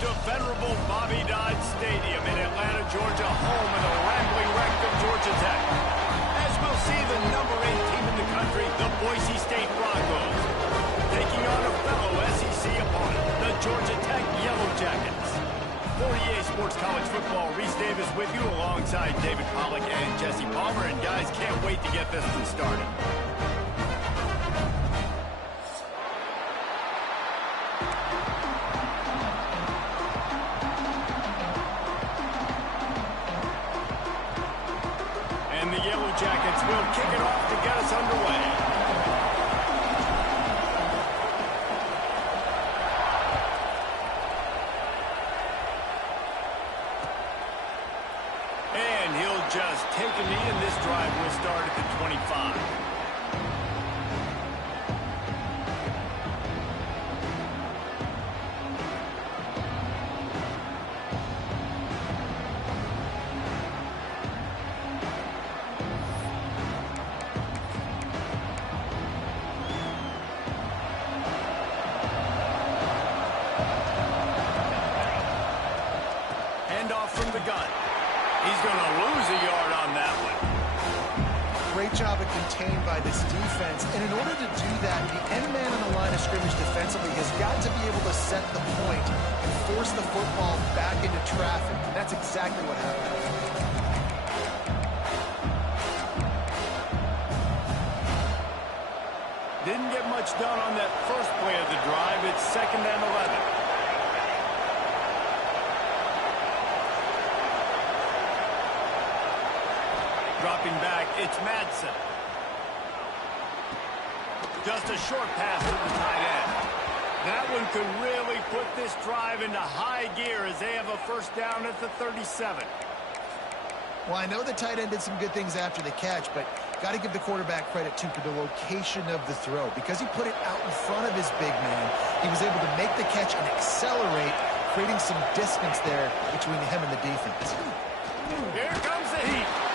to venerable Bobby Dodd Stadium in Atlanta, Georgia, home of the rambling wreck of Georgia Tech. As we'll see the number 8 team in the country, the Boise State Broncos, taking on a fellow SEC opponent, the Georgia Tech Yellow Jackets. For EA Sports College Football, Reese Davis with you alongside David Pollack and Jesse Palmer. And guys, can't wait to get this one started. And the Yellow Jackets will kick it off to get us underway. Just take a knee, and this drive will start at the 25. Handoff from the gun. He's going to lose a yard on that one. Great job of contained by this defense. And in order to do that, the end man on the line of scrimmage defensively has got to be able to set the point and force the football back into traffic. And that's exactly what happened. Didn't get much done on that first play of the drive. It's 2nd and 11. Dropping back, it's Madsen. Just a short pass to the tight end. That one could really put this drive into high gear as they have a first down at the 37. Well, I know the tight end did some good things after the catch, but got to give the quarterback credit, too, for the location of the throw. Because he put it out in front of his big man, he was able to make the catch and accelerate, creating some distance there between him and the defense. Here comes the heat.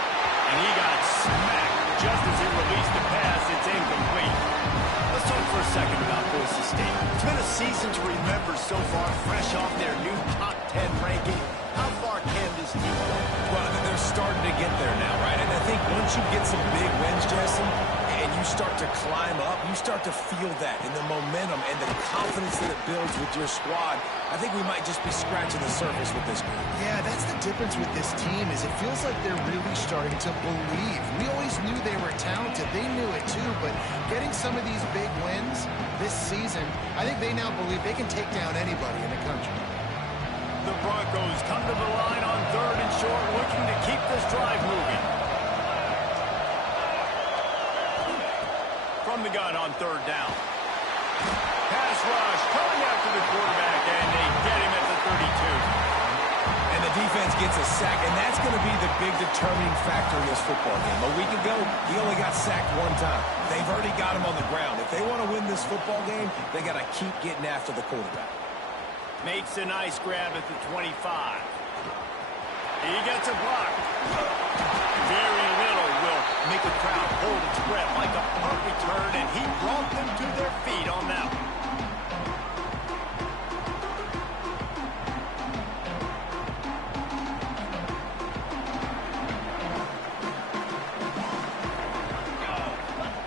And he got smacked just as he released the pass. It's incomplete. Let's talk for a second about Boise State. It's been a season to remember so far, fresh off their new top 10 ranking. How far can this team go? Well, they're starting to get there now, right? And I think once you get some big wins, Jesse, and you start to climb up, you start to feel that and the momentum and the confidence that it builds with your squad. I think we might just be scratching the surface with this group. Yeah, that's the difference with this team is it feels like they're really starting to believe. We always knew they were talented. They knew it too, but getting some of these big wins this season, I think they now believe they can take down anybody in the country. The Broncos come to the line on 3rd and short, looking to keep this drive moving. From the gun on 3rd down. Pass rush coming after the quarterback, and they get him at the 32. And the defense gets a sack, and that's going to be the big determining factor in this football game. A week ago, he only got sacked 1 time. They've already got him on the ground. If they want to win this football game, they got to keep getting after the quarterback. Makes a nice grab at the 25. He gets a block. Very little will make a crowd hold its breath like a punt return, and he brought them to their feet on that one.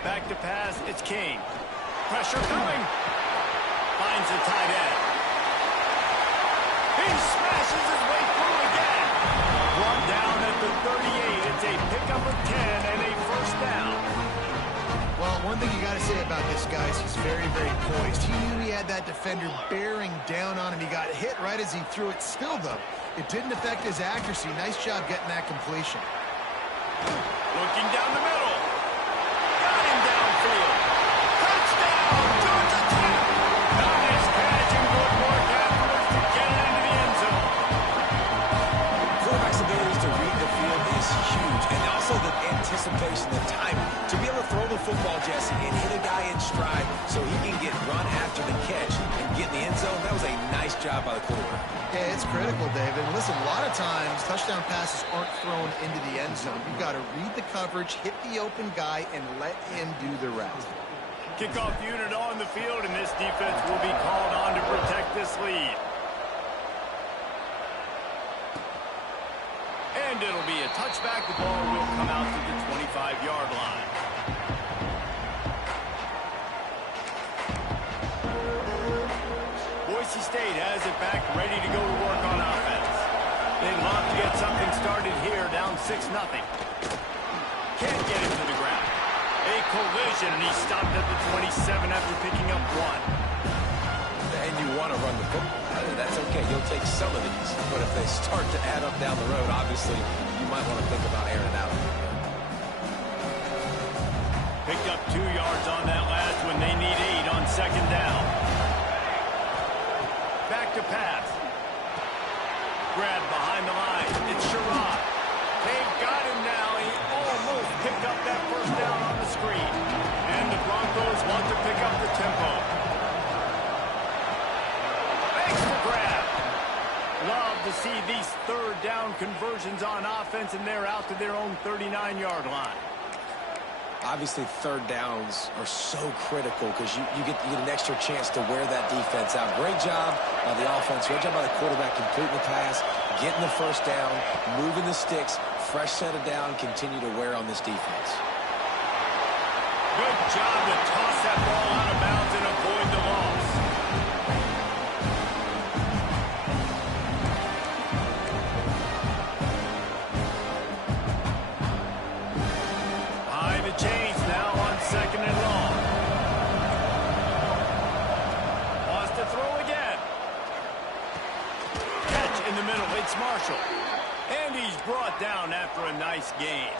Back to pass, it's King. Pressure coming. Finds the tight end. He smashes his way through again. Brought down at the 38. It's a pickup of 10 and a first down. Well, one thing you got to say about this guy is he's very, very poised. He knew he had that defender bearing down on him. He got hit right as he threw it. Still, though, it didn't affect his accuracy. Nice job getting that completion. Looking down the middle. Got him downfield. Touchdown, Georgia Tech. Nice catch and good work afterwards to get it into the end zone. Quarterback's abilities to read the field is huge, and also the anticipation, the timing. To be able to throw the football, Jesse, and hit a guy in stride so he can get run after the catch and get in the end zone, that was a nice job by the quarterback. Yeah, it's critical, David. Listen, a lot of times touchdown passes aren't thrown into the end zone. You've got to read the coverage, hit the open guy, and let him do the rest. Kickoff unit on the field, and this defense will be called on to protect this lead. And it'll be a touchback. The ball will come out to the 25-yard line. Boise State has it back, ready to go to work on offense. They'd love to get something started here, down 6-0. Can't get him to the ground. A collision, and he stopped at the 27 after picking up 1. And you want to run the football. That's okay. You'll take some of these. But if they start to add up down the road, obviously, you might want to think about airing it out. Picked up 2 yards on that last one. They need 8 on second down. Back to pass. Grab behind the line. It's Sherrod. They've got him now. He almost picked up that first down on the screen. And the Broncos want to pick up the tempo. Makes the grab. Love to see these third down conversions on offense, and they're out to their own 39-yard line. Obviously, third downs are so critical because you get an extra chance to wear that defense out. Great job by the offense. Great job by the quarterback completing the pass, getting the first down, moving the sticks, fresh set of down, continue to wear on this defense. Good job to toss that ball out of bounds and avoid the loss. High the chains now on second and long. Wants to throw again. Catch in the middle. It's Marshall. And he's brought down after a nice gain.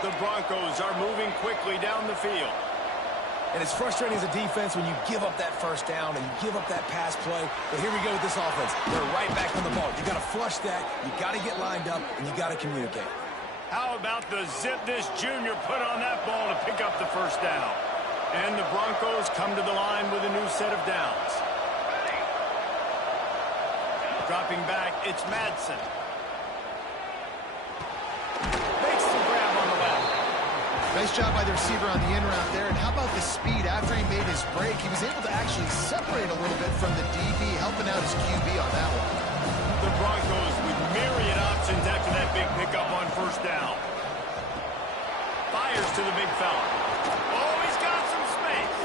The Broncos are moving quickly down the field. And it's frustrating as a defense when you give up that first down and you give up that pass play. But here we go with this offense. They're right back on the ball. You got to flush that. You got to get lined up, and you got to communicate. How about the zip this junior put on that ball to pick up the first down? And the Broncos come to the line with a new set of downs. Dropping back, it's Madsen. Makes the grab on the left. Nice job by the receiver on the in route there. And how about the speed after he made his break? He was able to actually separate a little bit from the DB, helping out his QB on that one. The Broncos with myriad options after that big pickup on first down. Fires to the big fella. Oh, he's got some space.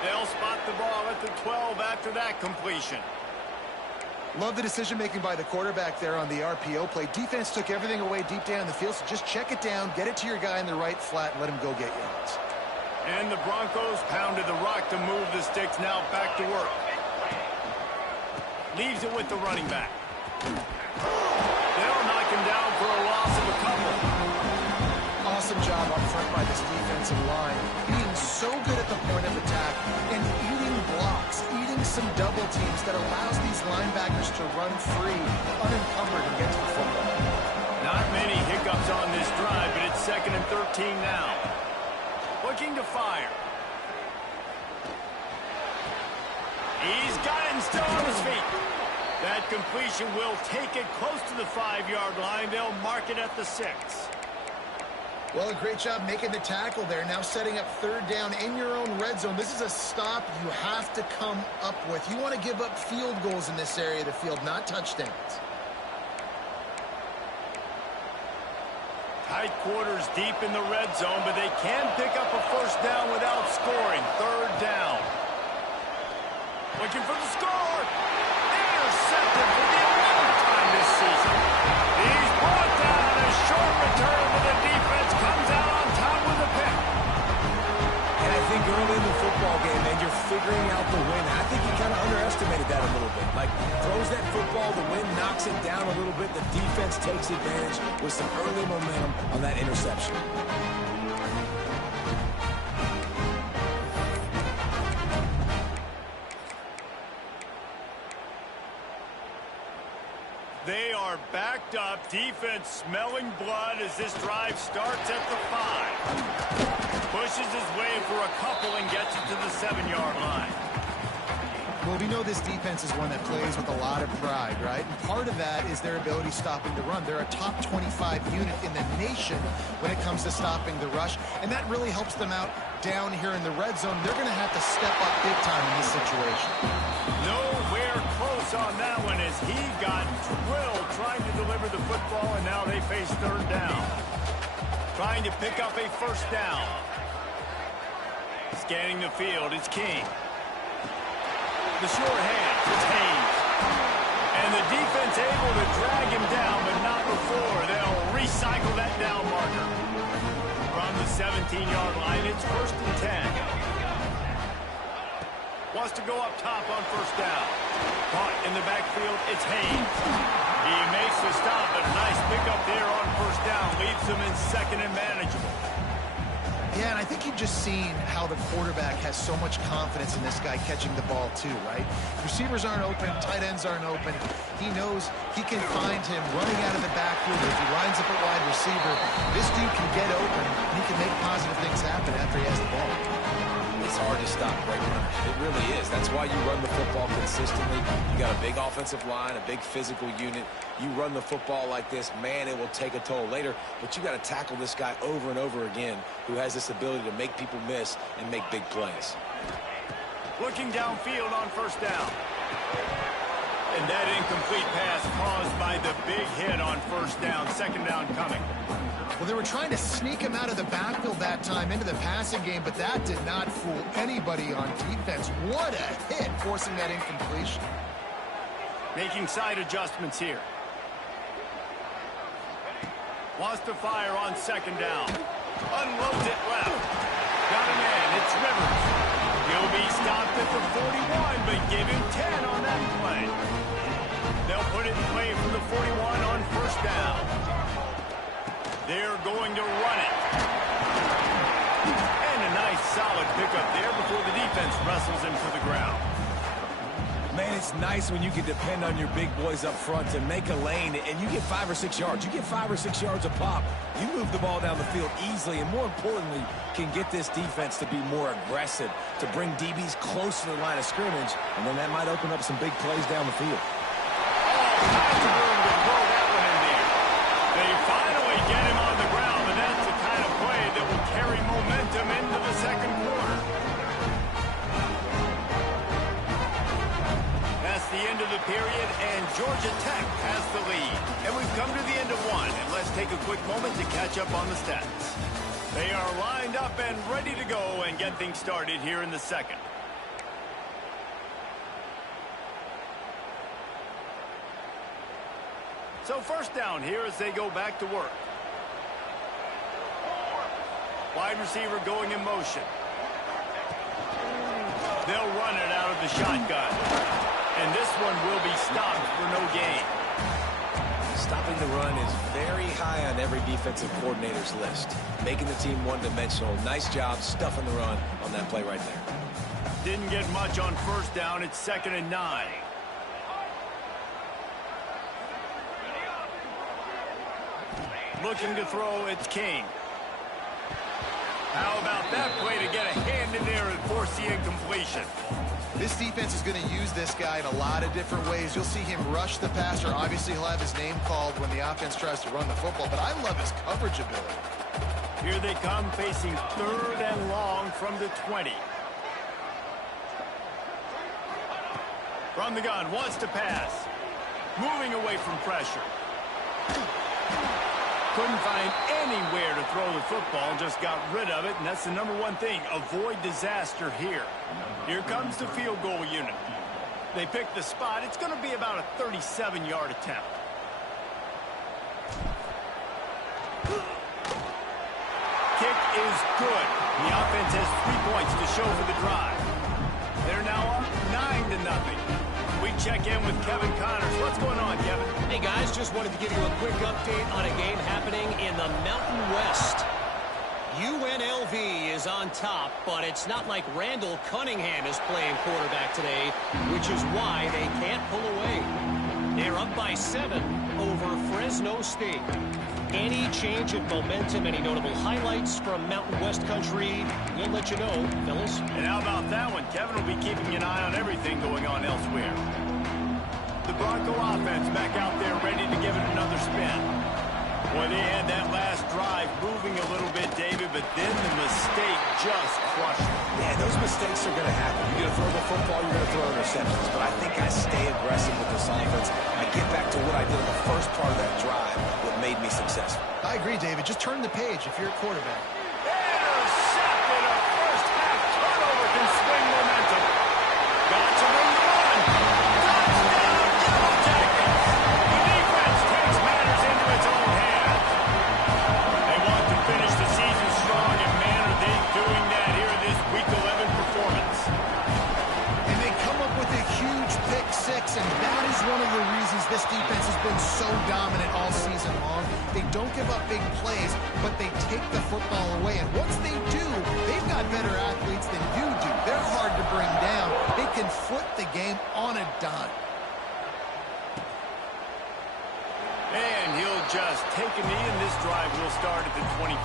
They'll spot the ball at the 12 after that completion. Love the decision-making by the quarterback there on the RPO play. Defense took everything away deep down the field, so just check it down, get it to your guy in the right flat, and let him go get yards. And the Broncos pounded the rock to move the sticks, now back to work. Leaves it with the running back. They'll knock him down for a loss of a couple. Awesome job up front by this defensive line. Being so good at the point of attack and eating blocks, eating some double teams that allows these linebackers to run free, unencumbered, and get to the football. Not many hiccups on this drive, but it's 2nd and 13 now. Looking to fire. He's got it and still on his feet. That completion will take it close to the 5-yard line. They'll mark it at the 6. Well, a great job making the tackle there. Now setting up third down in your own red zone. This is a stop you have to come up with. You want to give up field goals in this area of the field, not touchdowns. Tight quarters deep in the red zone, but they can pick up a first down without scoring. Third down. Looking for the score. Intercepted for the 11th time this season. He's brought down a short return, but the defense comes out on top with a pick. And I think early in the football game, man, you're figuring out the win. I think you kind of underestimated that a little bit. Like, throws that football, the wind knocks it down a little bit. The defense takes advantage with some early momentum on that interception. They are backed up. Defense smelling blood as this drive starts at the 5. Pushes his way for a couple and gets it to the 7-yard line. Well, we know this defense is one that plays with a lot of pride, right? And part of that is their ability stopping the run. They're a top 25 unit in the nation when it comes to stopping the rush, and that really helps them out down here in the red zone. They're going to have to step up big time in this situation. Nowhere close close on that one as he got drilled trying to deliver the football, and now they face third down. Trying to pick up a first down. Scanning the field, it's King. The short hand, it's Haynes. And the defense able to drag him down, but not before. They'll recycle that down marker. From the 17-yard line, it's 1st and 10. Wants to go up top on first down. Caught in the backfield, it's Haynes. He makes the stop, but a nice pickup there on first down. Leaves him in second and manageable. Yeah, and I think you've just seen how the quarterback has so much confidence in this guy catching the ball too, right? Receivers aren't open, tight ends aren't open. He knows he can find him running out of the backfield. If he lines up at wide receiver, this dude can get open, and he can make positive things happen after he has the ball. It's hard to stop great runners. It really is. That's why you run the football consistently. You got a big offensive line, a big physical unit. You run the football like this, man, it will take a toll later. But you got to tackle this guy over and over again who has this ability to make people miss and make big plays. Looking downfield on first down. And that incomplete pass caused by the big hit on first down. Second down coming. Well, they were trying to sneak him out of the backfield that time into the passing game, but that did not fool anybody on defense. What a hit, forcing that incompletion. Making side adjustments here. Wants to fire on second down. Unloads it left. Got a man, it's Rivers. He'll be stopped at the 41, but give him 10 on that play. They'll put it in play from the 41 on first down. They're going to run it. And a nice solid pickup there before the defense wrestles him to the ground. Man, it's nice when you can depend on your big boys up front to make a lane, and you get 5 or 6 yards. You get 5 or 6 yards a pop. You move the ball down the field easily, and more importantly, can get this defense to be more aggressive, to bring DBs close to the line of scrimmage, and then that might open up some big plays down the field. Oh, lots of room to throw that one in there. They finally get him on the ground, and that's the kind of play that will carry momentum into the second quarter. That's the end of the period, and Georgia Tech has the lead. And we've come to the end of one, and let's take a quick moment to catch up on the stats. They are lined up and ready to go and get things started here in the second. So first down here as they go back to work. Wide receiver going in motion. They'll run it out of the shotgun. And this one will be stopped for no gain. Stopping the run is very high on every defensive coordinator's list. Making the team one-dimensional. Nice job stuffing the run on that play right there. Didn't get much on first down. It's 2nd and 9. Looking to throw, it's King. How about that play to get a hand in there and force the incompletion? This defense is going to use this guy in a lot of different ways. You'll see him rush the passer. Obviously, he'll have his name called when the offense tries to run the football, but I love his coverage ability. Here they come, facing 3rd and long from the 20. From the gun, wants to pass. Moving away from pressure. Couldn't find anywhere to throw the football, just got rid of it, and that's the #1 thing. Avoid disaster here. Here comes the field goal unit. They pick the spot. It's going to be about a 37-yard attempt. Kick is good. The offense has 3 points to show for the drive. They're now up 9-0. We check in with Kevin Connors. What's going on, Kevin? Hey, guys, just wanted to give you a quick update on a game happening in the Mountain West. UNLV is on top, but it's not like Randall Cunningham is playing quarterback today, which is why they can't pull away. They're up by 7 over Fresno State. Any change in momentum, any notable highlights from Mountain West country, we'll let you know, fellas. And how about that one? Kevin will be keeping an eye on everything going on elsewhere. The Bronco offense back out there ready to give it another spin. Well, they had that last drive moving a little bit, David, but then the mistake just crushed them. Yeah, those mistakes are going to happen. You're going to throw the football, you're going to throw interceptions. But I think I stay aggressive with this offense. I get back to what I did in the first part of that drive, what made me successful. I agree, David. Just turn the page if you're a quarterback. Intercepted. A first-half turnover can swing momentum. Got to run. Touchdown, Yellow Jackets. The defense takes matters into its own hands. They want to finish the season strong, and man, are they doing that here in this Week 11 performance. And they come up with a huge pick six, and that is one of the reasons this defense has been so dominant all season long. They don't give up big plays, but they take the football away. And once they do, they've got better athletes than you do. They're hard to bring down. They can flip the game on a dime. And he'll just take a knee, and this drive will start at the 25.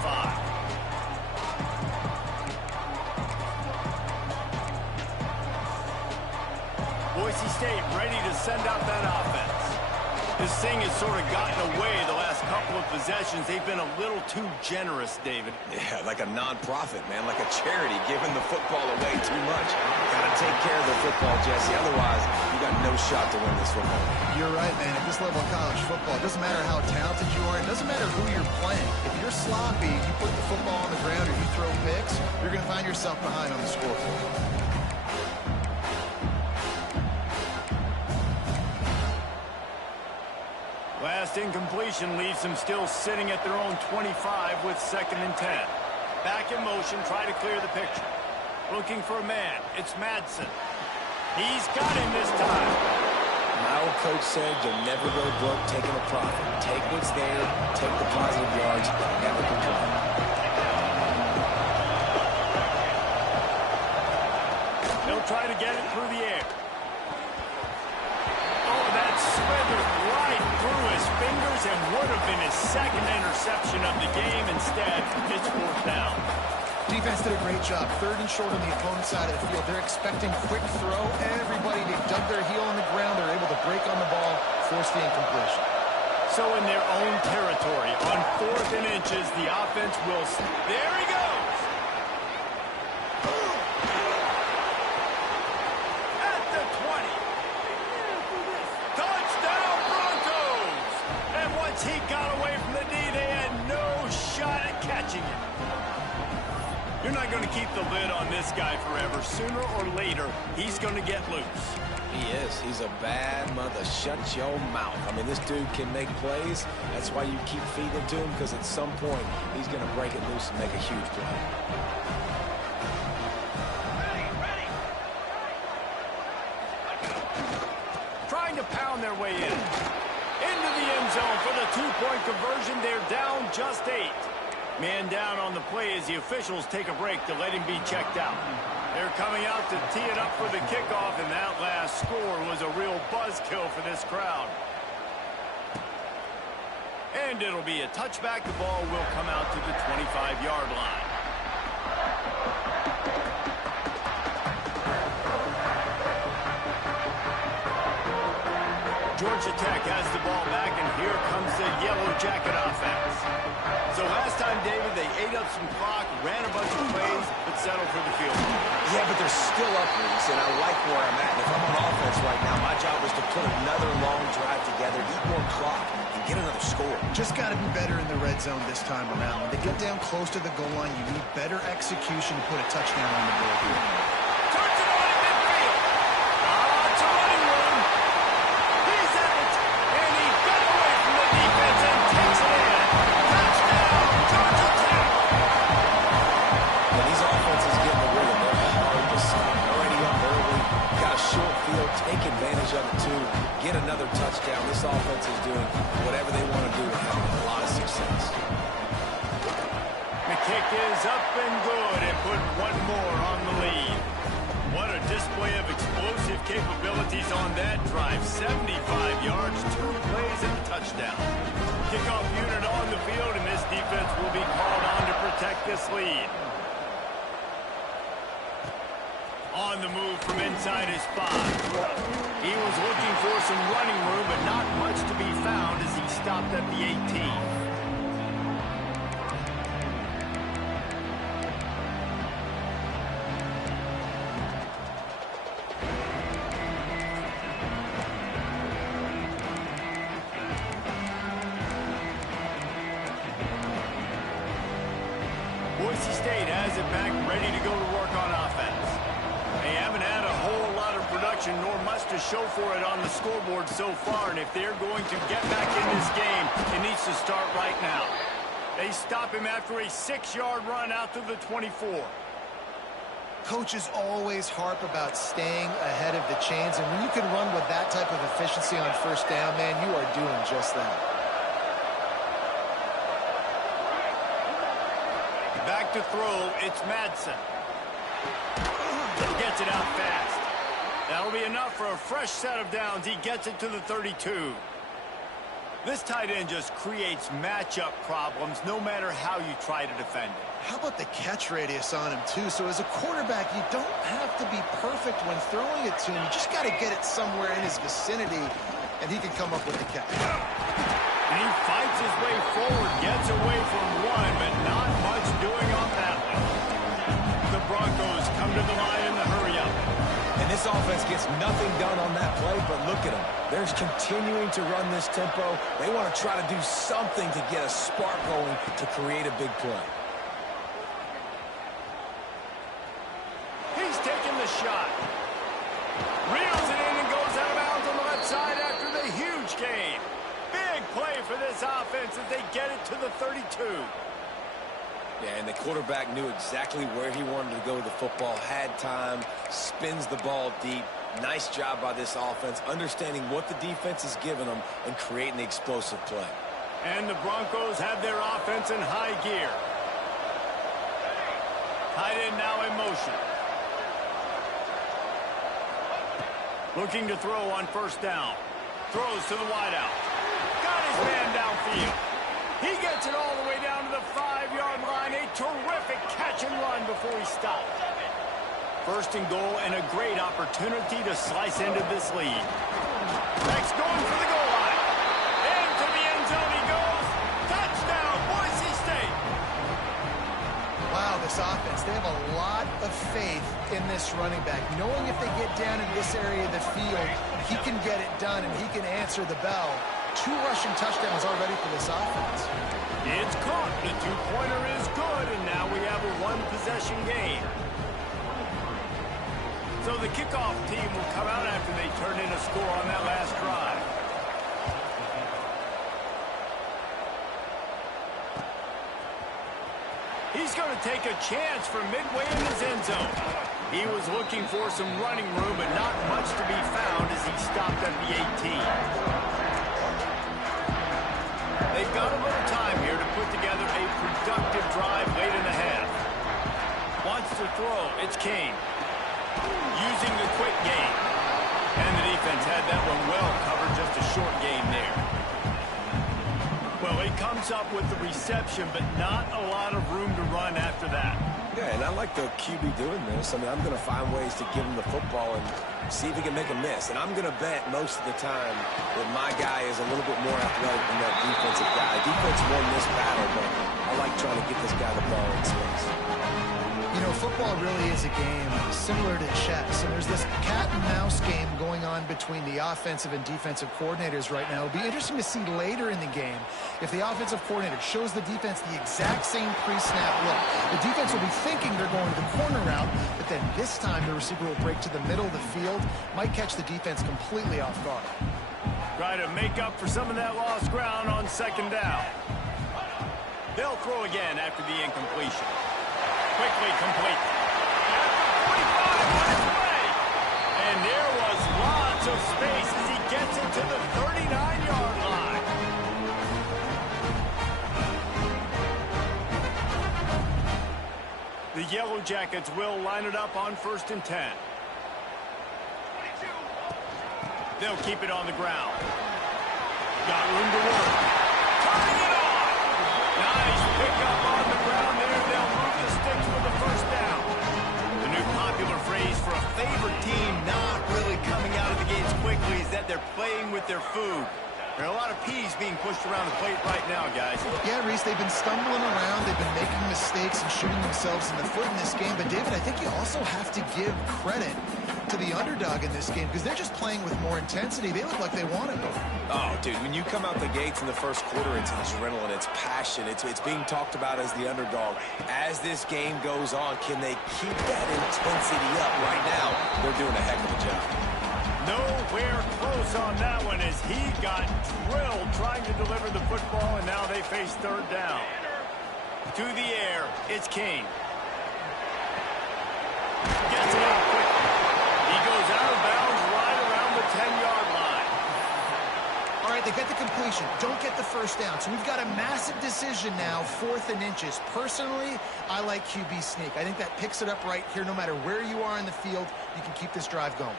Boise State ready to send out that offense. This thing has sort of gotten away the last couple of possessions. They've been a little too generous, David. Yeah, like a non-profit, man, like a charity giving the football away too much. Got to take care of the football, Jesse. Otherwise, you got no shot to win this football. You're right, man. At this level of college football, it doesn't matter how talented you are. It doesn't matter who you're playing. If you're sloppy, you put the football on the ground or you throw picks, you're going to find yourself behind on the scoreboard. Last incompletion leaves them still sitting at their own 25 with 2nd and 10. Back in motion, try to clear the picture. Looking for a man. It's Madsen. He's got him this time. My old coach said you'll never go broke taking a profit. Take what's there, take the positive yards, never complain. They'll try to get it through the air. Oh, that slithered right through his fingers and would have been his 2nd interception of the game. Instead, it's 4th down. Defense did a great job. 3rd and short on the opponent's side of the field. They're expecting quick throw. Everybody, they dug their heel on the ground. They're able to break on the ball, force the incompletion. So in their own territory, on 4th and inches, the offense will... There he goes! At the 20. Touchdown, Broncos! And once he got away from the D, they had no shot at catching him. You're not going to keep the lid on this guy forever. Sooner or later, he's going to get loose. He is. He's a bad mother. Shut your mouth. I mean, this dude can make plays. That's why you keep feeding it to him, because at some point, he's going to break it loose and make a huge play. Trying to pound their way in. Into the end zone for the 2-point conversion. They're down just 8. Man down on the play as the officials take a break to let him be checked out. They're coming out to tee it up for the kickoff, and that last score was a real buzzkill for this crowd. And it'll be a touchback. The ball will come out to the 25-yard line. Georgia Tech has the ball back, and here comes the Yellow Jacket offense. So last time, David, they ate up some clock, ran a bunch of plays, but settled for the field goal. Yeah, but they're still up, Reese, and I like where I'm at. And if I'm on offense right now, my job is to put another long drive together, eat more clock, and get another score. Just got to be better in the red zone this time around. When they get down close to the goal line, you need better execution to put a touchdown on the board here. Turns it on in midfield. It's a running room. He's at it, and he got away from the defense and takes it in. Touchdown, Georgia Tech. When these offenses get in the rhythm, they're hard to stop. Already up early, got a short field, take advantage of it too, get another touchdown. This offense is doing whatever they want to do and having a lot of success. The kick is up and good and put one more on the lead. What a display of explosive capabilities on that drive. 75 yards, 2 plays, and a touchdown. Kickoff unit on the field, and this defense will be called on to protect this lead. On the move from inside his 5. He was looking for some running room, but not much to be found as he stopped at the 18. Boise State has it back, ready to go to work on offense. They haven't had a whole lot of production, nor much to show for it on the scoreboard so far, and if they're going to get back in this game, it needs to start right now. They stop him after a 6-yard run out to the 24. Coaches always harp about staying ahead of the chains, and when you can run with that type of efficiency on first down, man, you are doing just that. Back to throw, it's Madsen. Gets it out fast. That'll be enough for a fresh set of downs. He gets it to the 32. This tight end just creates matchup problems no matter how you try to defend it. How about the catch radius on him, too? So as a quarterback, you don't have to be perfect when throwing it to him. You just got to get it somewhere in his vicinity, and he can come up with the catch. And he fights his way forward, gets away from one, but not much doing on that one. The Broncos come to the line in the hurry-up. And this offense gets nothing done on that play, but look at them. They're continuing to run this tempo. They want to try to do something to get a spark going to create a big play. He's taking the shot. Reels it in and goes out of bounds on the left side after the huge gain. Big play for this offense as they get it to the 32. Yeah, and the quarterback knew exactly where he wanted to go with the football, had time, spins the ball deep. Nice job by this offense, understanding what the defense is giving them and creating the explosive play. And the Broncos have their offense in high gear. Tight end now in motion. Looking to throw on first down. Throws to the wideout. Got his man downfield. He gets it all the way down to the 5-yard line. A terrific catch and run before he stopped. First and goal and a great opportunity to slice into this lead. Next going for the goal line. Into the end zone he goes. Touchdown, Boise State. Wow, this offense, they have a lot of faith in this running back, knowing if they get down in this area of the field, he can get it done and he can answer the bell. 2 rushing touchdowns already for this offense. It's caught. The 2-pointer is good, and now we have a 1-possession game. So the kickoff team will come out after they turn in a score on that last drive. He's going to take a chance from midway in his end zone. He was looking for some running room, but not much to be found as he stopped at the 18. They've got a little time here to put together a productive drive late in the half. Wants to throw. It's Kane. Using the quick game. And the defense had that one well covered, just a short game there. Well, he comes up with the reception, but not a lot of room to run after that. Yeah, and I like the QB doing this. I mean, I'm going to find ways to give him the football and see if he can make a miss. And I'm going to bet most of the time that my guy is a little bit more athletic than that defensive guy. Defense won this battle, but I like trying to get this guy the ball in space. You know, football really is a game similar to chess, and there's this cat-and-mouse game going on between the offensive and defensive coordinators right now. It'll be interesting to see later in the game if the offensive coordinator shows the defense the exact same pre-snap look. The defense will be thinking they're going to the corner route, but then this time the receiver will break to the middle of the field, might catch the defense completely off guard. Try to make up for some of that lost ground on second down. They'll throw again after the incompletion. Quickly complete. After 45 on his way. And there was lots of space as he gets it to the 39-yard line. The Yellow Jackets will line it up on 1st and 10. They'll keep it on the ground. Got room to work. Turning it on. Nice pickup on the ground there. They'll move the sticks for the first down. The new popular phrase for a favored team not really coming out of the gates quickly is that they're playing with their food. There are a lot of peas being pushed around the plate right now, guys. Yeah, Reese, they've been stumbling around. They've been making mistakes and shooting themselves in the foot in this game. But, David, I think you also have to give credit to the underdog in this game because they're just playing with more intensity. They look like they want it. Oh, dude, when you come out the gates in the first quarter, it's adrenaline, it's passion, it's being talked about as the underdog. As this game goes on, can they keep that intensity up? Right now, they're doing a heck of a job. Nowhere close on that one as he got drilled trying to deliver the football, and now they face third down. To the air, it's King. Gets it out quickly. He goes out of bounds right around the 10-yard line. All right, they get the completion. Don't get the first down. So we've got a massive decision now, 4th and inches. Personally, I like QB sneak. I think that picks it up right here. No matter where you are in the field, you can keep this drive going.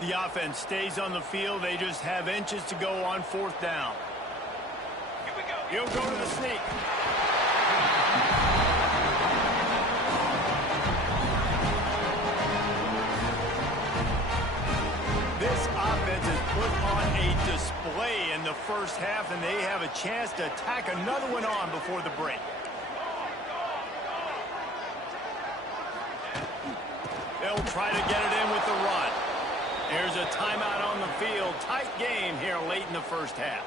The offense stays on the field. They just have inches to go on 4th down. Here we go. He'll go to the sneak. This offense has put on a display in the first half, and they have a chance to tack another one on before the break. They'll try to get it in with the run. There's a timeout on the field. Tight game here late in the first half.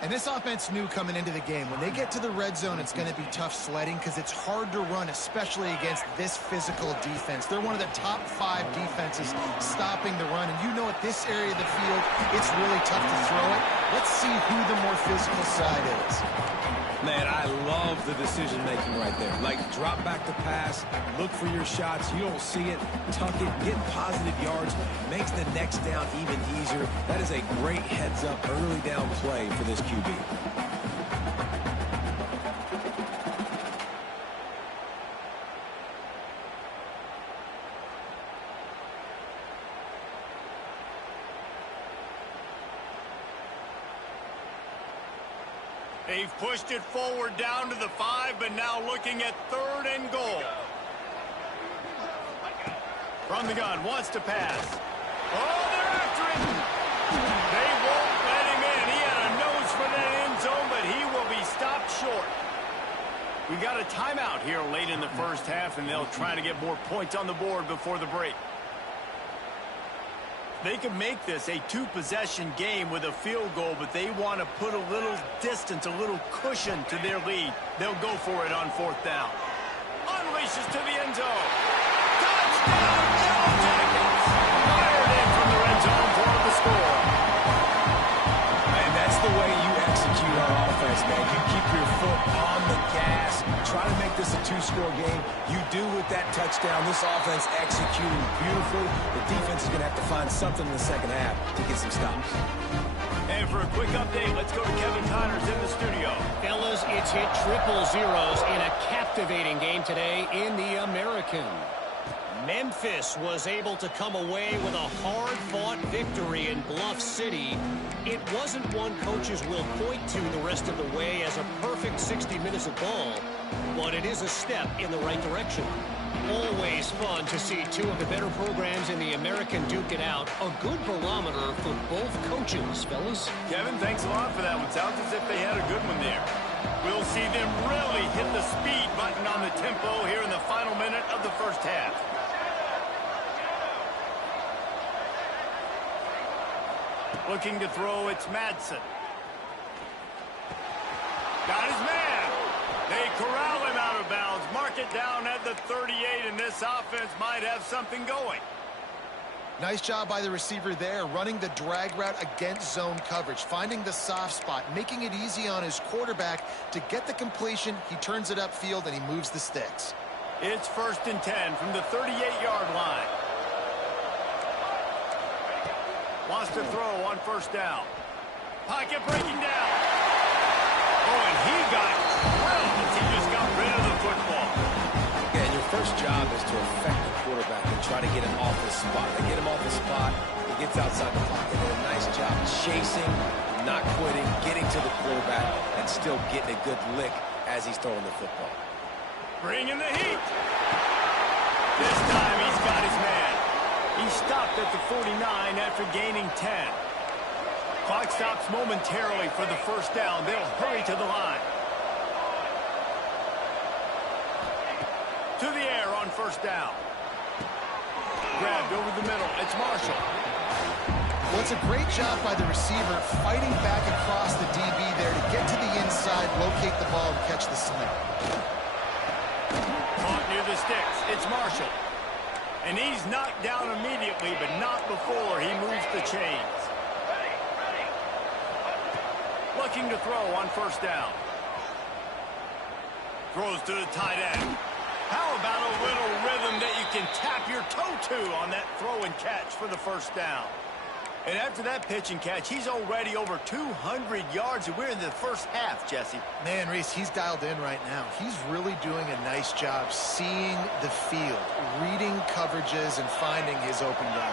And this offense knew coming into the game, when they get to the red zone, it's going to be tough sledding because it's hard to run, especially against this physical defense. They're one of the top 5 defenses stopping the run. And you know at this area of the field, it's really tough to throw it. Let's see who the more physical side is. Man, I love the decision-making right there. Like, drop back the pass, look for your shots. You don't see it, tuck it, get positive yards, makes the next down even easier. That is a great heads-up early down play for this QB. They've pushed it forward down to the 5, but now looking at 3rd and goal. From the gun, wants to pass. Oh, they're after him. They won't let him in. He had a nose for that end zone, but he will be stopped short. We got a timeout here late in the first half, and they'll try to get more points on the board before the break. They can make this a 2-possession game with a field goal, but they want to put a little distance, a little cushion to their lead. They'll go for it on 4th down. Unleashes to the end zone. Touchdown, Yellow Jackets! Fired in from the red zone for the score. Man, that's the way you execute on offense, man. You keep your foot on the gas. Try to make this a 2-score game. You do with that touchdown. This offense executing beautifully. The defense is going to have to find something in the second half to get some stops. And for a quick update, let's go to Kevin Connors in the studio. Fellas, it's hit triple zeros in a captivating game today in the American. Memphis was able to come away with a hard-fought victory in Bluff City. It wasn't one coaches will point to the rest of the way as a perfect 60 minutes of ball, but it is a step in the right direction. Always fun to see 2 of the better programs in the American duke it out. A good barometer for both coaches, fellas. Kevin, thanks a lot for that one. Sounds as if they had a good one there. We'll see them really hit the speed button on the tempo here in the final minute of the first half. Looking to throw, it's Madsen. Got his man. They corral him out of bounds. Mark it down at the 38, and this offense might have something going. Nice job by the receiver there, running the drag route against zone coverage, finding the soft spot, making it easy on his quarterback to get the completion. He turns it upfield, and he moves the sticks. It's 1st and 10 from the 38-yard line. Wants to throw on 1st down. Pocket breaking down. Oh, and he got drilled as he just got rid of the football. Yeah, and your first job is to affect the quarterback and try to get him off the spot. They get him off the spot, he gets outside the pocket. Did a nice job chasing, not quitting, getting to the quarterback, and still getting a good lick as he's throwing the football. Bringing the heat. This time he's got his man. He stopped at the 49 after gaining 10. Clock stops momentarily for the 1st down. They'll hurry to the line. to the air on first down. Grabbed over the middle. It's Marshall. Well, it's a great job by the receiver fighting back across the DB there to get to the inside, locate the ball, and catch the sling. Caught near the sticks. It's Marshall. And he's knocked down immediately, but not before he moves the chains. Looking to throw on first down. Throws to the tight end. How about a little rhythm that you can tap your toe to on that throw and catch for the first down? And after that pitch and catch, he's already over 200 yards, and we're in the first half, Jesse. Man, Reese, he's dialed in right now. He's really doing a nice job seeing the field, reading coverages, and finding his open guy.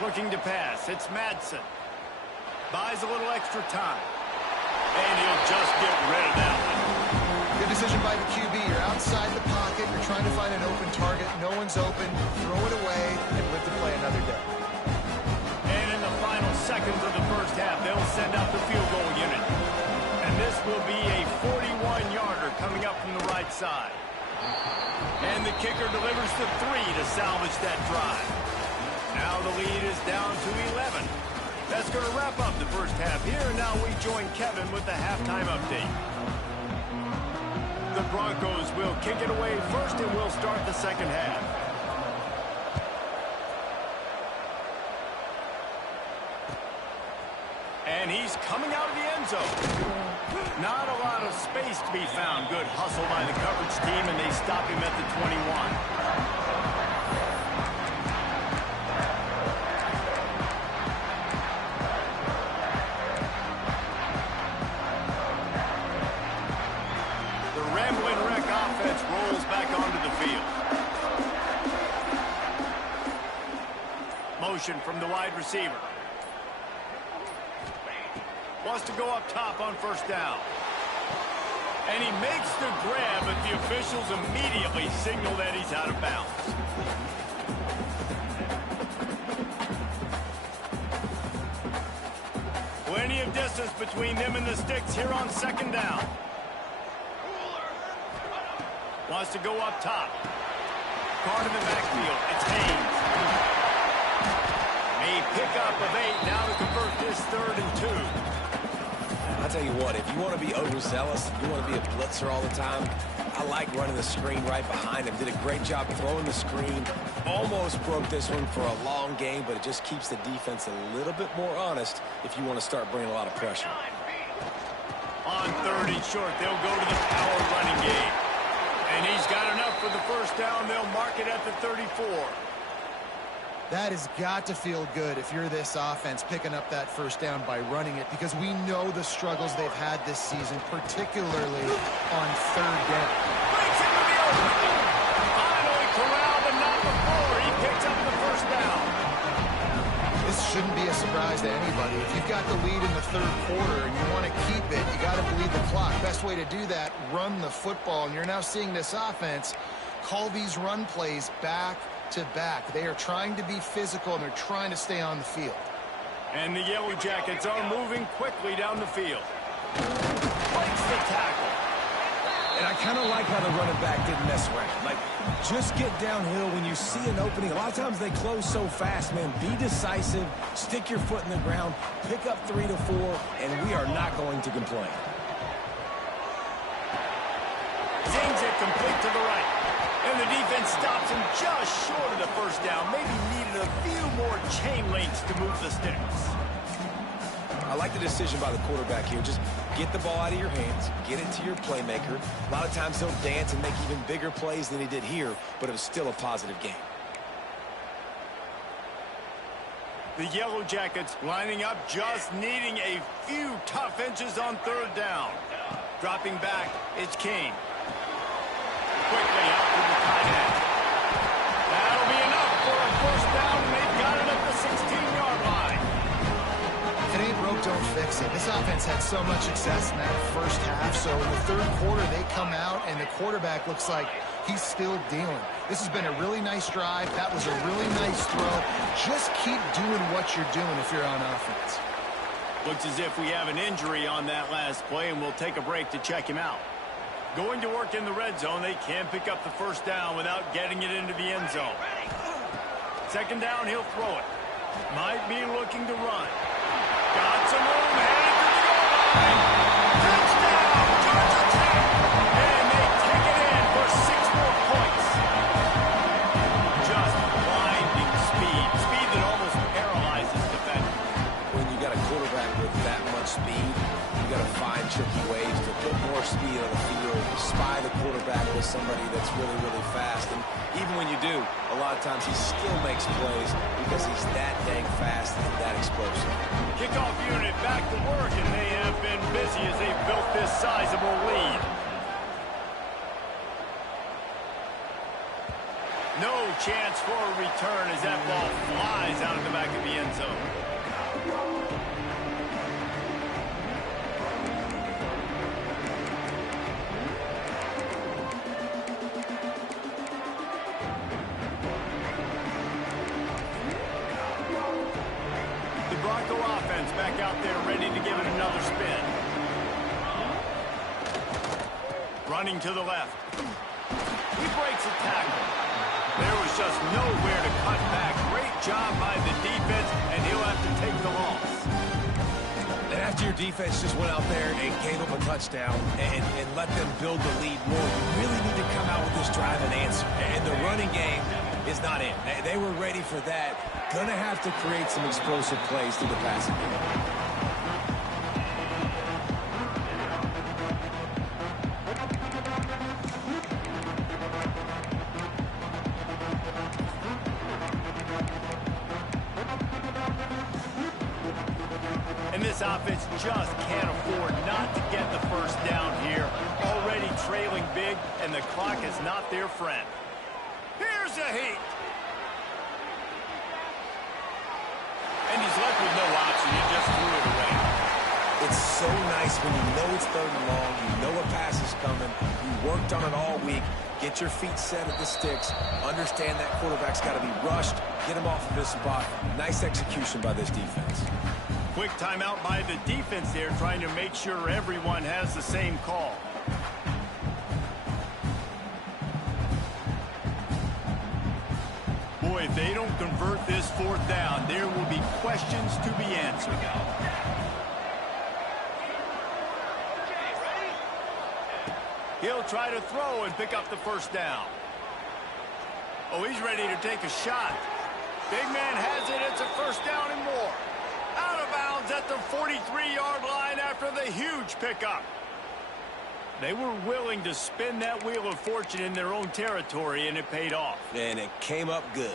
Looking to pass. It's Madsen. Buys a little extra time. And he'll just get rid of that one. Good decision by the QB. You're outside the pocket. You're trying to find an open target. No one's open. Throw it away and live to play another day. And in the final seconds of the first half, they'll send out the field goal unit. And this will be a 41-yarder coming up from the right side. And the kicker delivers the 3 to salvage that drive. Now the lead is down to 11. That's going to wrap up the first half here. And now we join Kevin with the halftime update. The Broncos will kick it away first, and we'll start the second half. And he's coming out of the end zone. Not a lot of space to be found. Good hustle by the coverage team, and they stop him at the 21. Rolls back onto the field. Motion from the wide receiver. Wants to go up top on first down. And he makes the grab, but the officials immediately signal that he's out of bounds. Plenty of distance between them and the sticks here on second down. Wants to go up top. Card in the backfield. It's Haynes. A pickup of 8 now to convert this 3rd and 2. I'll tell you what, if you want to be overzealous, you want to be a blitzer all the time, I like running the screen right behind him. Did a great job throwing the screen. Almost broke this one for a long game, but it just keeps the defense a little bit more honest if you want to start bringing a lot of pressure. On 3rd and short, they'll go to the power running game. And he's got enough for the first down. They'll mark it at the 34. That has got to feel good if you're this offense picking up that first down by running it, because we know the struggles they've had this season, particularly on 3rd down. Breaks into the open. Finally corralled, but not before he picks up the first down. This shouldn't be a surprise to anybody. If you've got the lead in the 3rd quarter and you want to keep it, you got to bleed the clock. Best way to do that, run the football. And you're now seeing this offense call these run plays back to back. They are trying to be physical, and they're trying to stay on the field. And the Yellow Jackets are moving quickly down the field. Breaks the tackle. And I kind of like how the running back didn't mess around. Like, just get downhill when you see an opening. A lot of times they close so fast, man. Be decisive, stick your foot in the ground, pick up 3 to 4, and we are not going to complain. Zings it complete to the right. And the defense stops him just short of the first down. Maybe needed a few more chain links to move the sticks. I like the decision by the quarterback here. Just get the ball out of your hands, get it to your playmaker. A lot of times he'll dance and make even bigger plays than he did here, but it was still a positive game. The Yellow Jackets lining up, just needing a few tough inches on 3rd down. Dropping back, it's King. Quickly out to the tight end. That'll be enough for a first down, and they've got it at the 16-yard line. If it ain't broke, don't fix it. This offense had so much success in that first half, so in the 3rd quarter they come out, and the quarterback looks like he's still dealing. This has been a really nice drive. That was a really nice throw. Just keep doing what you're doing if you're on offense. Looks as if we have an injury on that last play, and we'll take a break to check him out. Going to work in the red zone, they can't pick up the first down without getting it into the end zone. Second down, he'll throw it. Might be looking to run. Got some room, headed to the goal line. Touchdown, Georgia Tech! And they take it in for 6 more points. Just blinding speed. Speed that almost paralyzes defenders. When you got a quarterback with that much speed, you got to find tricky ways to put more speed on the field, spy the quarterback with somebody that's really, really fast. And even when you do, a lot of times he still makes plays because he's that dang fast and that explosive. Kickoff unit back to work, and they have been busy as they've built this sizable lead. No chance for a return as that ball flies out of the back of the end zone. Bronco offense back out there ready to give it another spin. Running to the left. He breaks a tackle. There was just nowhere to cut back. Great job by the defense, and he'll have to take the loss. And after your defense just went out there and gave up a touchdown and let them build the lead more, you really need to come out with this drive and answer. And the running game is not in. They were ready for that. Gonna have to create some explosive plays through the passing game. And this offense just can't afford not to get the first down here. Already trailing big, and the clock is not their friend. Here's a heat. And he's left with no option. He just threw it away. It's so nice when you know it's 3rd and long, you know a pass is coming, you worked on it all week, get your feet set at the sticks, understand that quarterback's got to be rushed, get him off of his spot. Nice execution by this defense. Quick timeout by the defense there, trying to make sure everyone has the same call. Boy, if they don't convert this 4th down, there will be questions to be answered. He'll try to throw and pick up the first down. Oh, he's ready to take a shot. Big man has it. It's a first down and more. Out of bounds at the 43-yard line after the huge pickup. They were willing to spin that wheel of fortune in their own territory, and it paid off. And it came up good.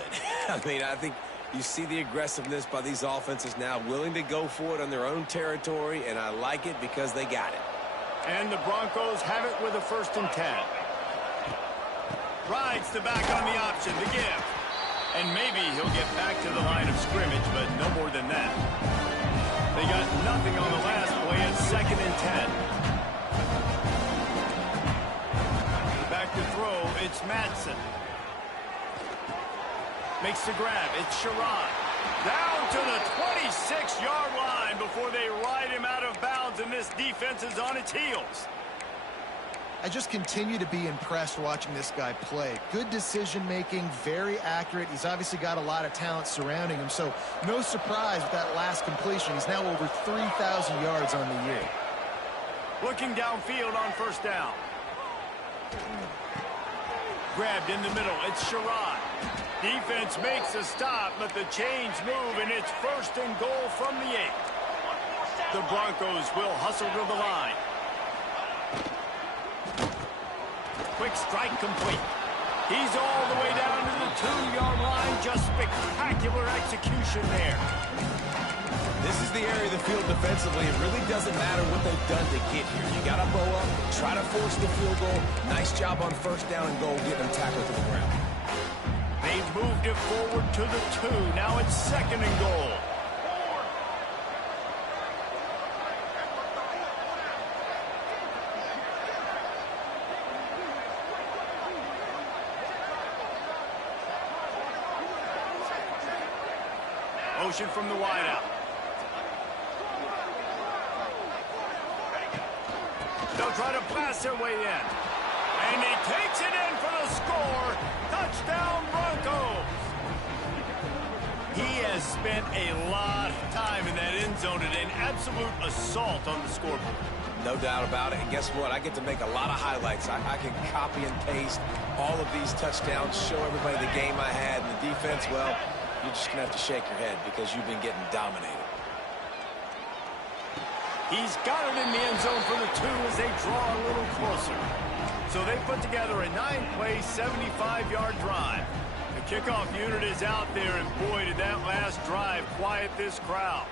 I mean, I think you see the aggressiveness by these offenses now, willing to go for it on their own territory, and I like it because they got it. And the Broncos have it with a 1st and 10. Rides the back on the option to give. And maybe he'll get back to the line of scrimmage, but no more than that. They got nothing on the last play. It's 2nd and 10. Back to throw, it's Madsen. Makes the grab, it's Sherrod. Down to the 26-yard line before they ride him out of bounds, and this defense is on its heels. I just continue to be impressed watching this guy play. Good decision-making, very accurate. He's obviously got a lot of talent surrounding him, so no surprise with that last completion. He's now over 3,000 yards on the year. Looking downfield on 1st down. Grabbed in the middle, it's Sherrod. Defense makes a stop, but the chains move, and it's 1st and goal from the 8. The Broncos will hustle to the line. Quick strike complete. He's all the way down to the 2-yard line. Just spectacular execution there. This is the area of the field defensively. It really doesn't matter what they've done to get here. You got to bow up, try to force the field goal. Nice job on 1st down and goal, getting them tackled to the ground. They've moved it forward to the 2. Now it's 2nd and goal. Motion from the wideout. They'll try to blast their way in. And he takes it in for the score. Touchdown, Broncos. He has spent a lot of time in that end zone today. An absolute assault on the scoreboard. No doubt about it. And guess what? I get to make a lot of highlights. I can copy and paste all of these touchdowns, show everybody the game I had. And the defense, well, you're just going to have to shake your head because you've been getting dominated. He's got it in the end zone for the 2 as they draw a little closer. So they put together a 9-play, 75-yard drive. The kickoff unit is out there, and boy, did that last drive quiet this crowd.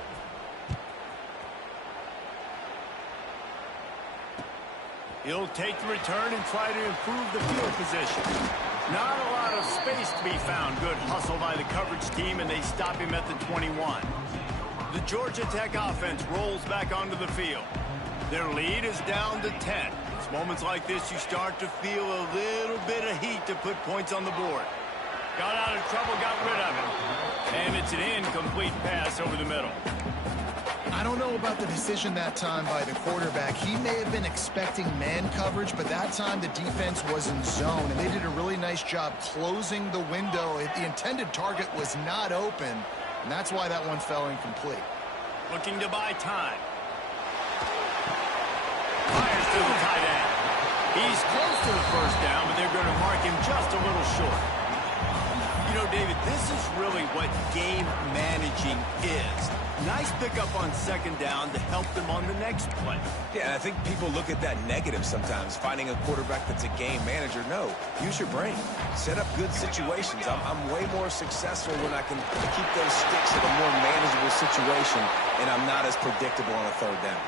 He'll take the return and try to improve the field position. Not a lot of space to be found. Good hustle by the coverage team, and they stop him at the 21. The Georgia Tech offense rolls back onto the field. Their lead is down to 10. It's moments like this you start to feel a little bit of heat to put points on the board. Got out of trouble, got rid of it. And it's an incomplete pass over the middle. I don't know about the decision that time by the quarterback. He may have been expecting man coverage, but that time the defense was in zone, and they did a really nice job closing the window. The intended target was not open, and that's why that one fell incomplete. Looking to buy time. Fires to the tight end. He's close to the first down, but they're going to mark him just a little short. You know, David, this is really what game managing is. Nice pickup on second down to help them on the next play. Yeah, and I think people look at that negative sometimes, finding a quarterback that's a game manager. No, use your brain. Set up good situations. I'm way more successful when I can keep those sticks in a more manageable situation, and I'm not as predictable on a third down.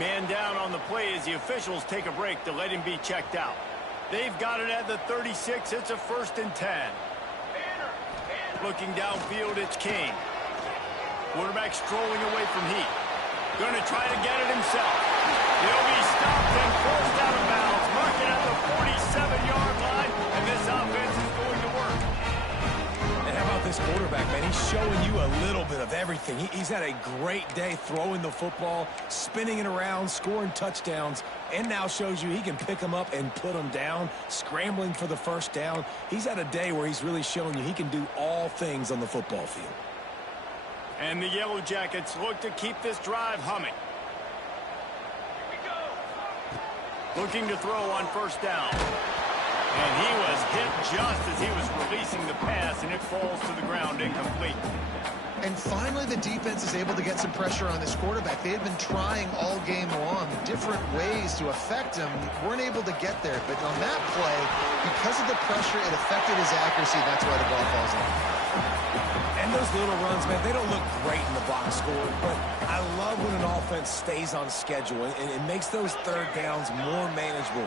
Man down on the play as the officials take a break to let him be checked out. They've got it at the 36. It's a 1st and 10. Looking downfield, it's King. Quarterback strolling away from heat. Going to try to get it himself. He'll be stopped and forced out of bounds. Marking at the 47-yard line, and this offense is going to work. And how about this quarterback, man? He's showing you a little bit of everything. He's had a great day throwing the football, spinning it around, scoring touchdowns, and now shows you he can pick them up and put them down, scrambling for the first down. He's had a day where he's really showing you he can do all things on the football field. And the Yellow Jackets look to keep this drive humming. Looking to throw on first down. And he was hit just as he was releasing the pass, and it falls to the ground incomplete. And finally, the defense is able to get some pressure on this quarterback. They had been trying all game long different ways to affect him. Weren't able to get there. But on that play, because of the pressure, it affected his accuracy. That's why the ball falls in. And those little runs, man, they don't look great in the box score, but I love when an offense stays on schedule, and it makes those third downs more manageable,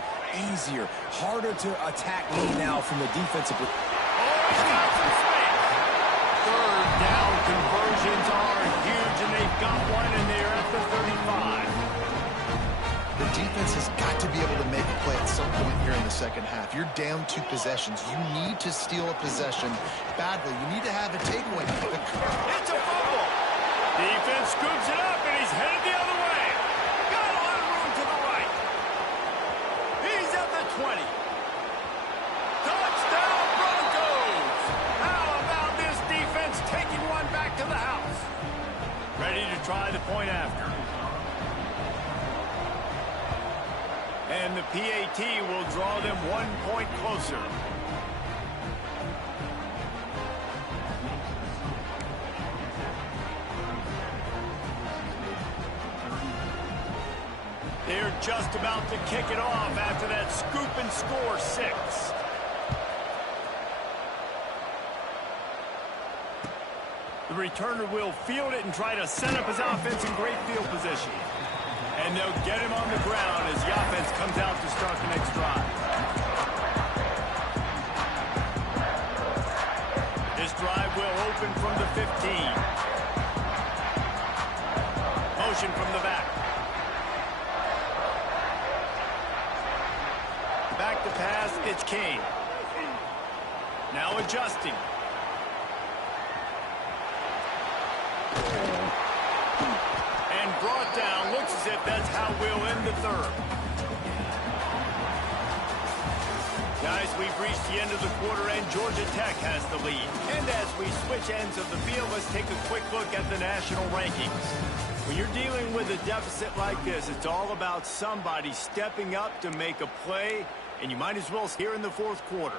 easier, harder to attack me now from the defensive. Oh, he's got some space. Third down conversions are huge, and they've got one, and they're at the 35. The defense has got to be able to make a play at some point here in the second half. You're down 2 possessions. You need to steal a possession badly. You need to have a takeaway. It's a fumble. Defense scoops it up, and he's headed the other way. Got a lot of room to the right. He's at the 20. Touchdown, Broncos. How about this defense taking one back to the house? Ready to try the point after. And the PAT will draw them 1 point closer. They're just about to kick it off after that scoop and score 6. The returner will field it and try to set up his offense in great field position. And they'll get him on the ground as the offense comes out to start the next drive. This drive will open from the 15. Motion from the back. Back to pass, it's King. Now adjusting. And brought down. Looks as if that's how we'll end the third. Guys, we've reached the end of the quarter, and Georgia Tech has the lead. And as we switch ends of the field, let's take a quick look at the national rankings. When you're dealing with a deficit like this, it's all about somebody stepping up to make a play, and you might as well here in the fourth quarter.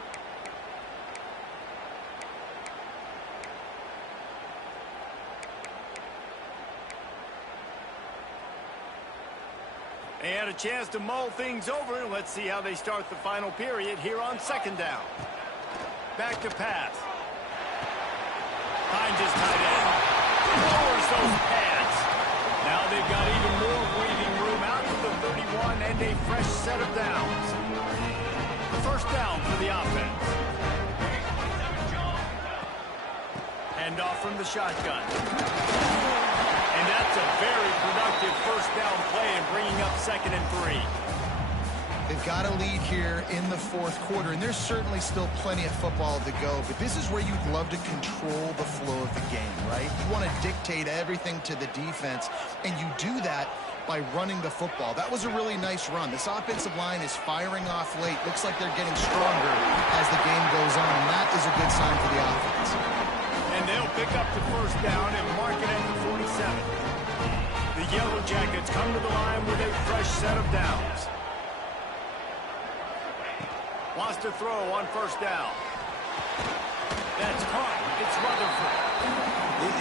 They had a chance to mull things over, and let's see how they start the final period here on second down. Back to pass. Finds his tight end. Lowers those pads. Now they've got even more breathing room out to the 31 and a fresh set of downs. First down for the offense. Hand off from the shotgun. And that's a very productive first down play and bringing up 2nd and 3. They've got a lead here in the fourth quarter, and there's certainly still plenty of football to go, but this is where you'd love to control the flow of the game, right? You want to dictate everything to the defense, and you do that by running the football. That was a really nice run. This offensive line is firing off late. Looks like they're getting stronger as the game goes on, and that is a good sign for the offense. And they'll pick up the first down and mark it at the 47. The Yellow Jackets come to the line with a fresh set of downs. Wants to throw on first down. That's caught. It's Rutherford.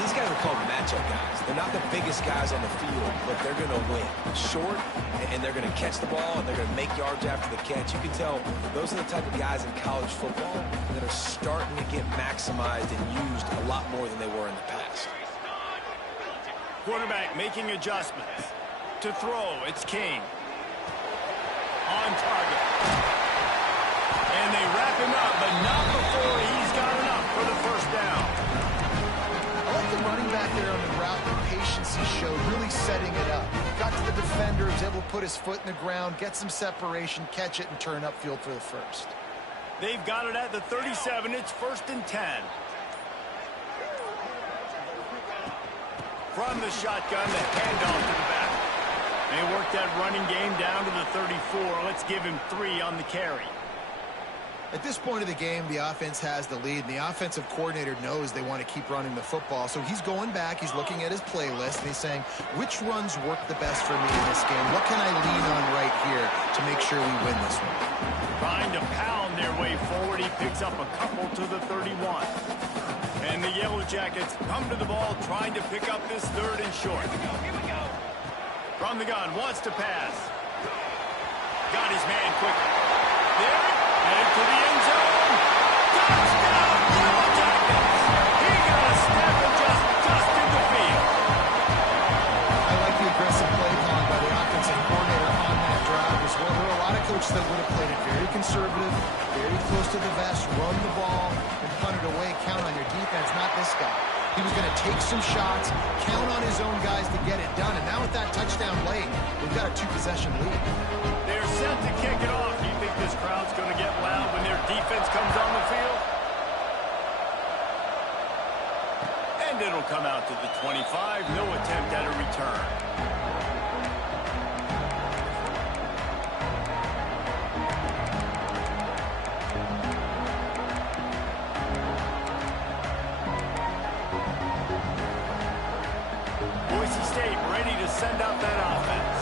These guys are called matchup guys. They're not the biggest guys on the field, but they're going to win. Short, and they're going to catch the ball, and they're going to make yards after the catch. You can tell those are the type of guys in college football that are starting to get maximized and used a lot more than they were in the past. Quarterback making adjustments. To throw, it's King. On target. And they wrap him up, but not before he's got enough for the first down. I like the running back there on the route, the patience he showed, really setting it up. Got to the defender, was able to put his foot in the ground, get some separation, catch it, and turn upfield for the first. They've got it at the 37. It's 1st and 10. From the shotgun, the handoff to the back. They work that running game down to the 34. Let's give him 3 on the carry. At this point of the game, the offense has the lead, and the offensive coordinator knows they want to keep running the football. So he's going back, he's looking at his playlist, and he's saying, which runs work the best for me in this game? What can I lean on right here to make sure we win this one? Trying to pound their way forward, he picks up a couple to the 31. And the Yellow Jackets come to the ball, trying to pick up this 3rd and short. From the gun, wants to pass. Got his man quickly. There, headed to the end zone. Touchdown, Yellow Jackets! He got a step and just dusted the field. I like the aggressive play calling by the offensive coordinator on that drive as well. There are a lot of coaches that would have played it very conservative, very close to the vest, run the ball, and punt it away. Count on your defense, not this guy. He was going to take some shots, count on his own guys to get it done. And now with that touchdown late, we've got a 2-possession lead. They're set to kick it off. Do you think this crowd's going to get loud when their defense comes on the field? And it'll come out to the 25. No attempt at a return. Boise State ready to send out that offense.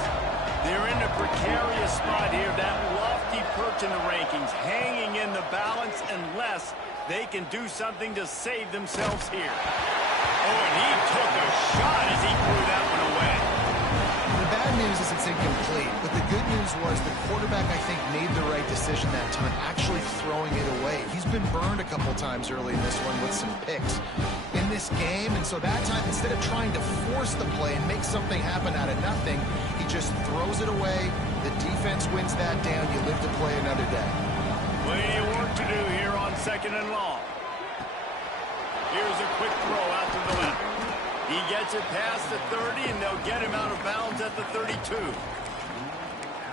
They're in a precarious spot here, that lofty perch in the rankings, hanging in the balance unless they can do something to save themselves here. Oh, and he took a shot as he threw that one away. The bad news is it's incomplete, but the good news was the quarterback, I think, made the right decision that time, actually throwing it away. He's been burned a couple times early in this one with some picks in this game, and so that time, instead of trying to force the play and make something happen out of nothing, he just throws it away. The defense wins that down. You live to play another day. Plenty of work to do here on 2nd and long. Here's a quick throw out to the left. He gets it past the 30, and they'll get him out of bounds at the 32.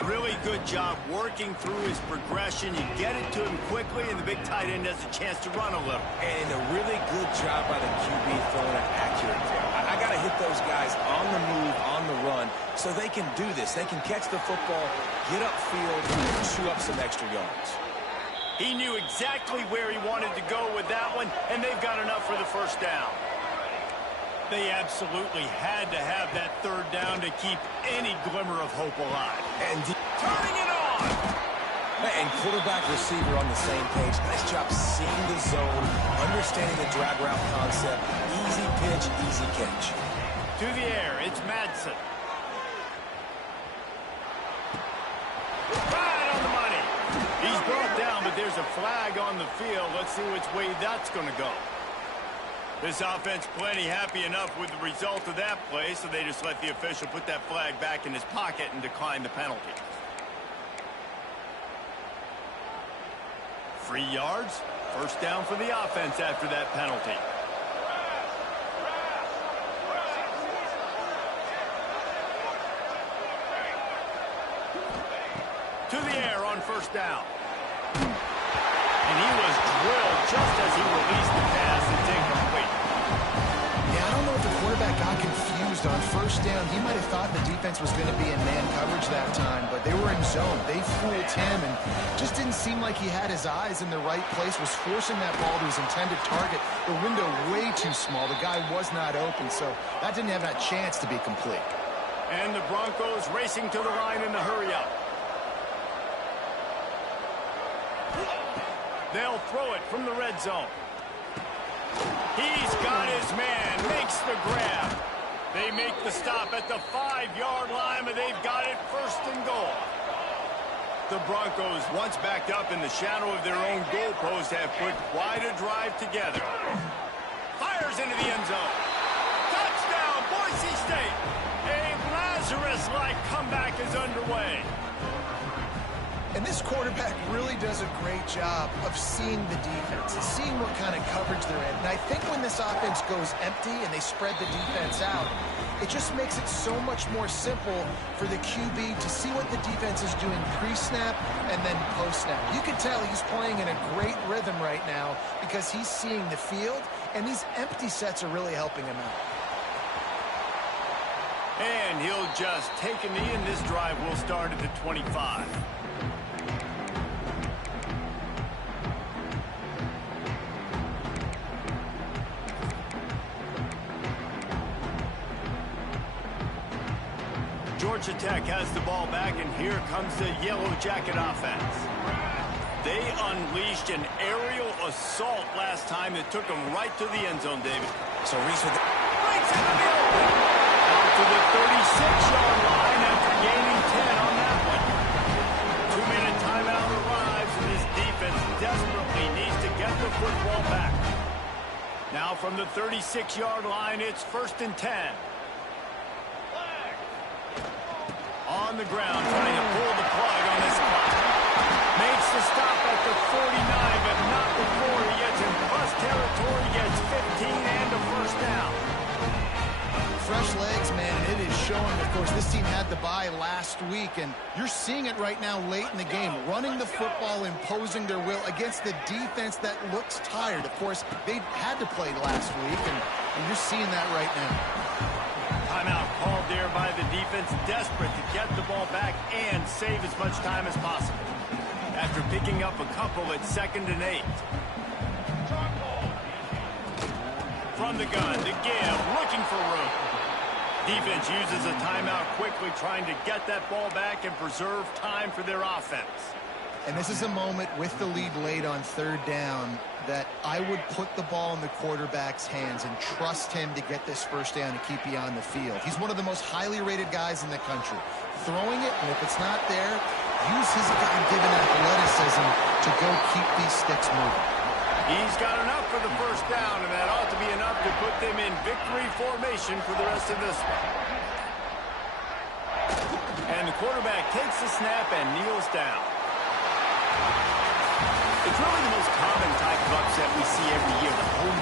Really good job working through his progression. You get it to him quickly, and the big tight end has a chance to run a little. And a really good job by the QB throwing an accurate throw. I got to hit those guys on the move, on the run, so they can do this. They can catch the football, get upfield, and chew up some extra yards. He knew exactly where he wanted to go with that one, and they've got enough for the first down. They absolutely had to have that third down to keep any glimmer of hope alive. And Turning it on! And quarterback receiver on the same page. Nice job seeing the zone, understanding the drag route concept. Easy pitch, easy catch. To the air, it's Madsen. Right on the money. He's brought down, but there's a flag on the field. Let's see which way that's going to go. This offense plenty happy enough with the result of that play, so they just let the official put that flag back in his pocket and decline the penalty. 3 yards, first down for the offense after that penalty. To the air on first down. And he was drilled just as he released the pass. It's incomplete. Yeah, I don't know if the quarterback got confused on first down. He might have thought the defense was going to be in man coverage that time, but they were in zone. They fooled him and just didn't seem like he had his eyes in the right place, was forcing that ball to his intended target. The window way too small. The guy was not open, so that didn't have that chance to be complete. And the Broncos racing to the line in the hurry-up. They'll throw it from the red zone. He's got his man, makes the grab. They make the stop at the 5-yard line, but they've got it first and goal. The Broncos, once backed up in the shadow of their own goalpost, have put quite a drive together. Fires into the end zone. Touchdown, Boise State. A Lazarus-like comeback is underway. And this quarterback really does a great job of seeing the defense, seeing what kind of coverage they're in. And I think when this offense goes empty and they spread the defense out, it just makes it so much more simple for the QB to see what the defense is doing pre-snap and then post-snap. You can tell he's playing in a great rhythm right now because he's seeing the field, and these empty sets are really helping him out. And he'll just take a knee, and this drive will start at the 25. Georgia Tech has the ball back, and here comes the Yellow Jacket offense. They unleashed an aerial assault last time that took them right to the end zone, David. So Reese with the... Breaks into the open. Out to the 36-yard line after gaining 10 on that one. 2-minute timeout arrives, and this defense desperately needs to get the football back. Now from the 36-yard line, it's 1st and 10. On the ground, trying to pull the plug on this clock. Makes the stop at the 49, but not before he gets in plus territory, gets 15 and a first down. Fresh legs, man, and it is showing. Of course, this team had the bye last week, and you're seeing it right now late in the game. Running the football, imposing their will against the defense that looks tired. Of course, they had to play last week, and you're seeing that right now. Timeout called there by the defense, desperate to get the ball back and save as much time as possible. After picking up a couple at 2nd and 8. From the gun, the give, looking for room. Defense uses a timeout quickly, trying to get that ball back and preserve time for their offense. And this is a moment with the lead late on 3rd down that I would put the ball in the quarterback's hands and trust him to get this first down and keep you on the field. He's one of the most highly rated guys in the country. Throwing it, and if it's not there, use his God-given athleticism to go keep these sticks moving. He's got enough for the first down, and that ought to be enough to put them in victory formation for the rest of this one. And the quarterback takes the snap and kneels down. It's really the most common type of upset we see every year. The home